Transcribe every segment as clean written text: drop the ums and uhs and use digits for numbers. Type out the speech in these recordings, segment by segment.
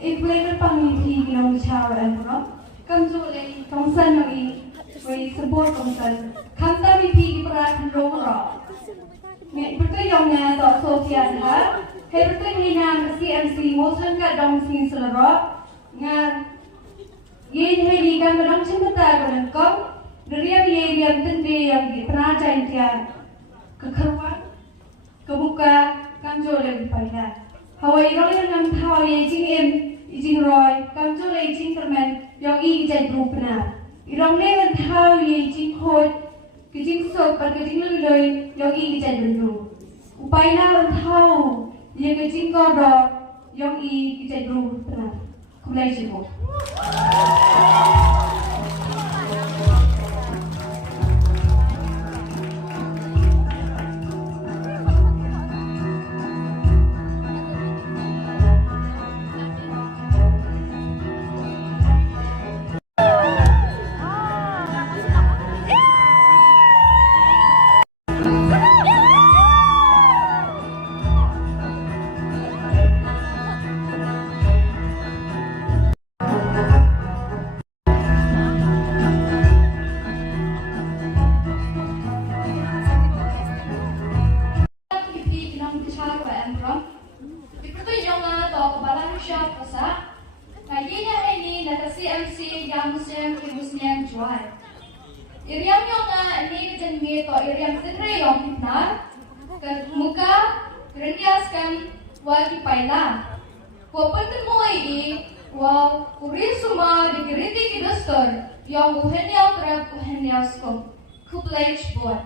Ibrahim Pangi Gilong Chao and Rock, Kanjole, Tongsan Nagi, Way Support Tongsan, Kanta Vipi Brat and Rover. Putri Yongnya Dot Sofian Har, Herping Hinam CMC, Motion Gat Dong Sin Sularok, Nga Yin Heli Gamadong Chimpata and Kong, the real Yavian Tindi of the Pranaja India, Kakarwan, Kabuka, Kanjole Paya. Hawaii Royal and How Yajing in Ijing Roy, Kanjole Jinkerman, Young Ijay Grupna. Irong and How Yajing Hot, Kijing Soap, but Kijing Loy, Young Ijay Group. Upaina and How Yajing Gordo, Young Ijay Grupna. Congratulations. Iriam yang ini jenis atau iriam sendiri yang kita muka rendiaskan wajib payla. Walaupun semua ini, uri semua dikritik industri yang bukannya kerap bukannya skop kuplej buat.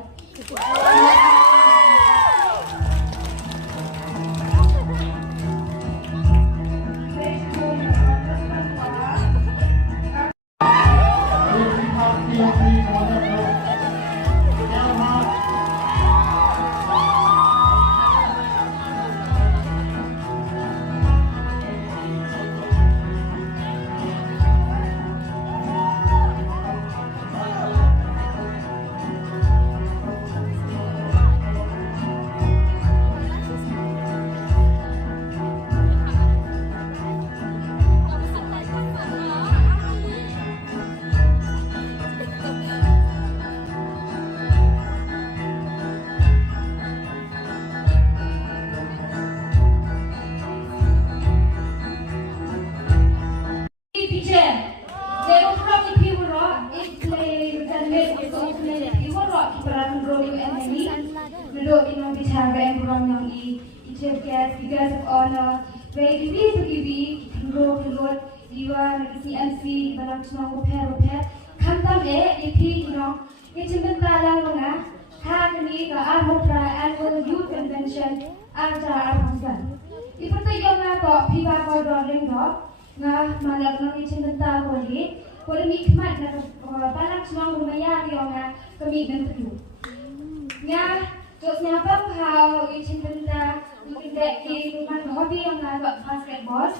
Guest of honor, very busy, road, you are CNC, but I'm not repair. Come down there, if you know, it's in the Talanga, Hackney, the Armopra Annual Youth Convention, after our husband. If you take your map of Piva or Rolling Dog, now, Malagno, it's in the Tawali, for the meat mat, Balak Long Mayari, commitment to you. Yeah, just now, how it's in the Mungkin hobi yang ngagak basketball,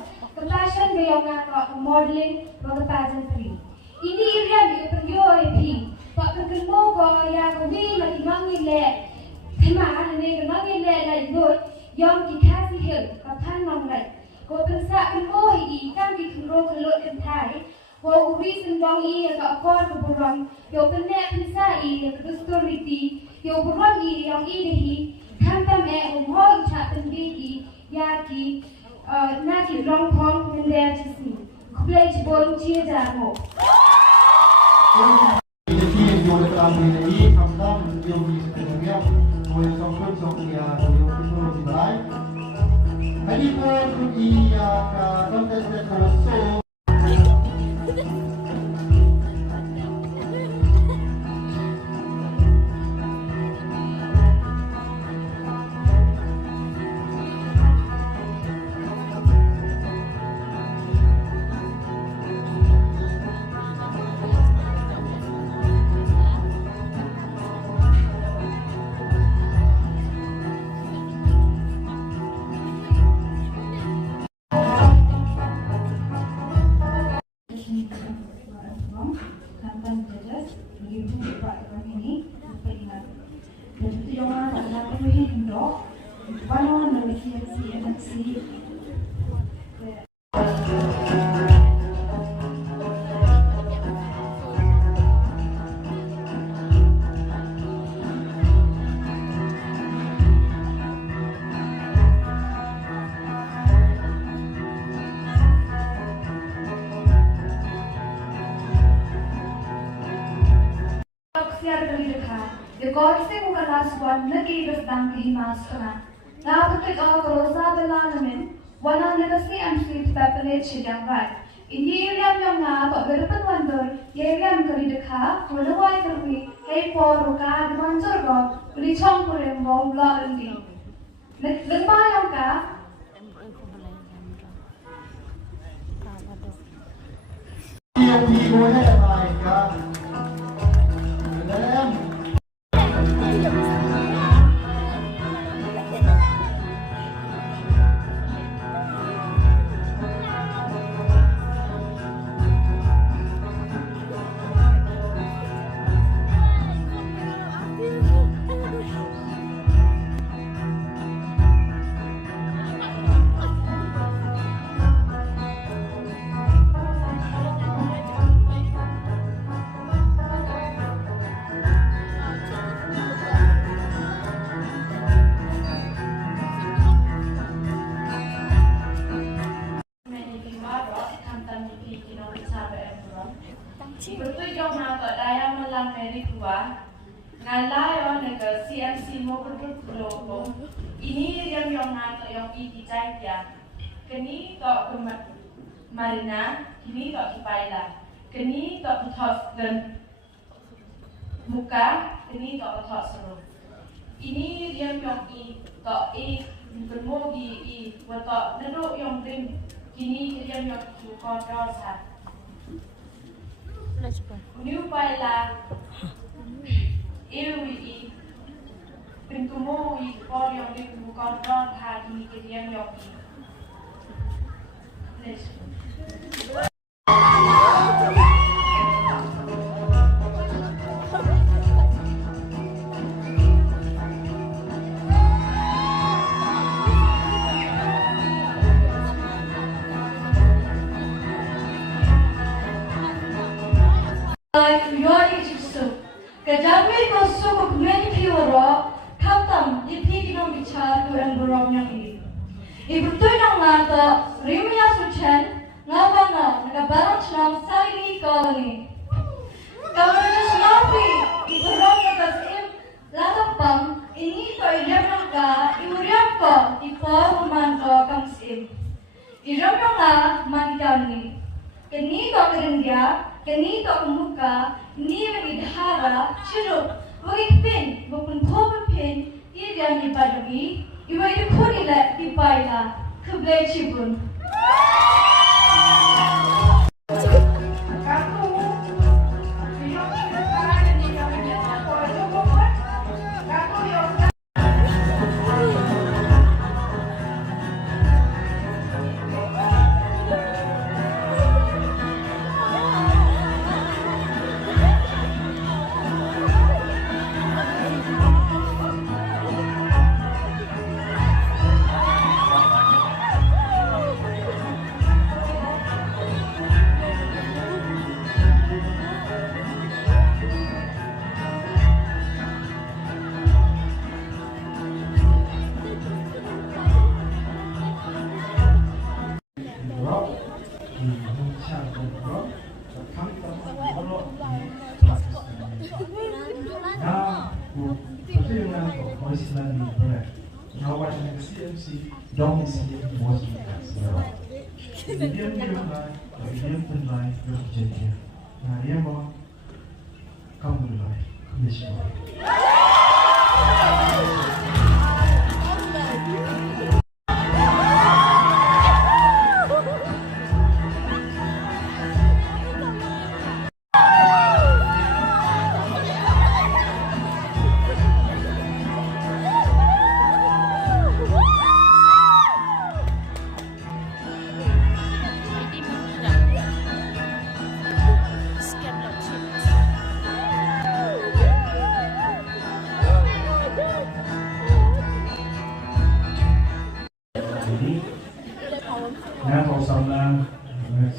passion yang ngagak modeling, atau pageantry. Ini area di pergi tak terkenal kau yang hobi lagi ngangin le, tema ni ngangin le lagi dot yang kita sihir katan mangai. Kau pensa kenal ikan di kenal kentai, kau ubi sendang agak kor keburang, kau pensa kedusturiti, kau burang yang ini. Kanta me umhol chapen biki yaki naki long pong mende chisi kuplej bon chia jamo. Ini yo le kami ini kamdam yo di sebenarnya boleh sangkut sangkia yo itu di balai. Hari pun iya ka kontes terus. One on the CNC. Gorsi mo kalaswan nag-ibas ng kahimas ka na. Napatik ako kalosa bala namin, wala na kasi ang sweet peppermint siya vat. Hindi yun yung nga pagbalapan wandor, yayam kalidakha, walaway karwi, hey poro ka, dumantor ko, uli chong po rin mo, wala rin. Nagbayang ka, Hindi mo na naman ka. Alam. Betul jom nak daya malam Mary tua, ngalai orang CMC mau berkelompok. Ini yang nak yang ini dia. Kini tak Marina, kini tak Kipaila, kini tak Putus dan muka, kini tak Putus seru. Ini yang ini tak bermogi watak neduk yang rim. Kini yang bukan rasa. New Paila, Ewi, Pintumowi, or your little bukan had in the Yogi. Kajami ko sukuk many piwara katam ipi kinong bicara kurang beromnya ini. Ibutoy ng ngata rimya suchen ngabana nagabalance ng sarili colony. Kamar just napi ikurong nakasim latapang ini to iryam ng ka iuryam ko iparuman ko kamsim. Iryam ng nga manikaw ni. Kanito ang rindia, kanito ang muka, hindi magidhara, chiro, magigpin, magpunpopin, iyan ni Badagi, iwa ikunila, ibayla, kublay chibun.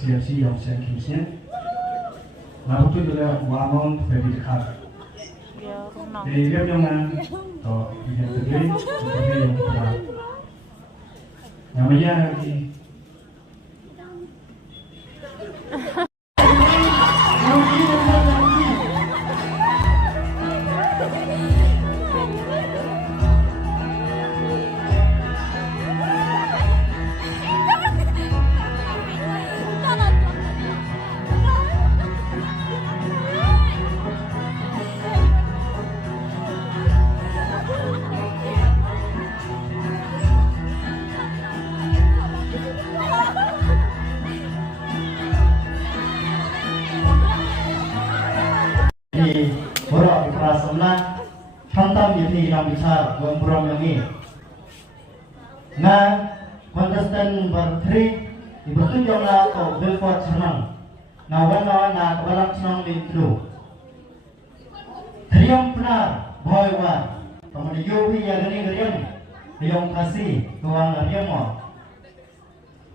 CFC yang saya kisah, lalu tu adalah wangon verifikat. Dia yang mana, atau yang terjadi, yang berat. Namanya lagi. Di borok prasamna hantam yati yang bicara gom buram yangi. Nga kontestan nomor 3 dibertunjuk na ko Belfort Senang. Na wana na kabalak senang lintru. Teriam penar boy wan. Kemudian yuhi ya gani geriam. Yang kasih tuang geriam mo.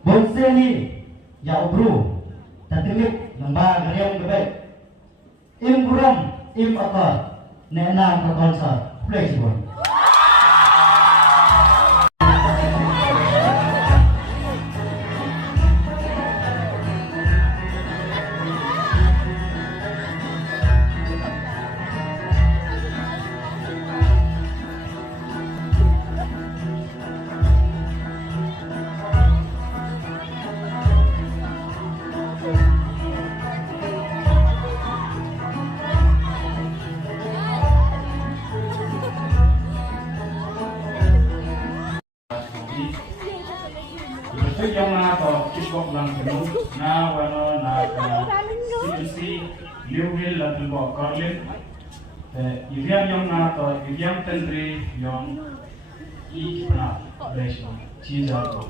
Bonseni ya ubru. Tatimik namba geriam gebek. Im buram im akar. Nenang ke konser. Flexible. Betul yang atau cukup lang penuh na wano na CNC Liuhil lalu bawa Carlin Iviam yang atau Iviam tendri yang pernah beresmo cinta tu.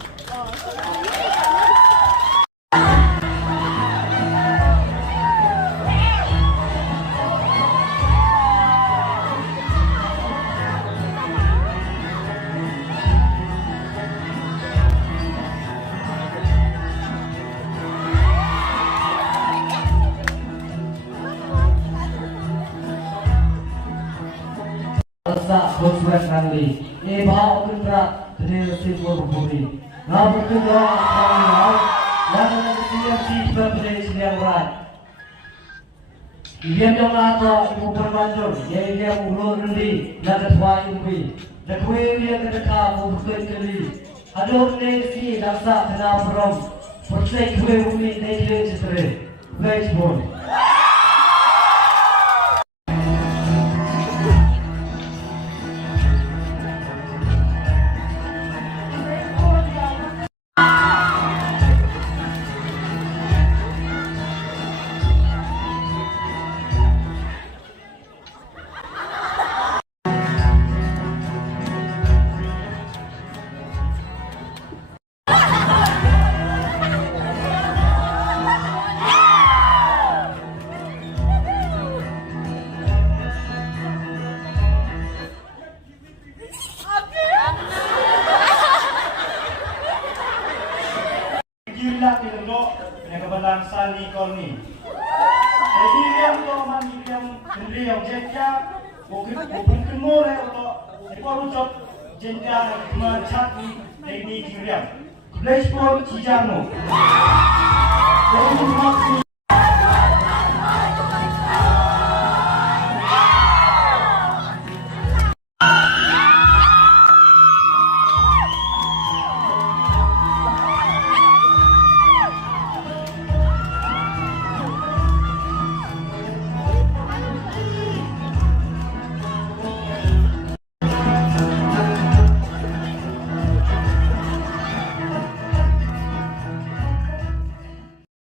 Sa konsulat rangli, bahwa kontra terus sibuk berbudi. Nah bertujuan orang yang ada siap berbudi setiap hari. Dia yang atau ibu permanjur, dia urut rendi, lagat wajib. Dekwe dia kedekah berkait kali. Ada orang si daksa kena berom, persek kue bumi negeri cedera, flashbone. Gila tinundok pinagabalang sa Nicole ni. Jadi yang to man yang sendiri yang jetya bukan more atau ikorucok jenja macam ni teknik kiriam. Flashbone cijano.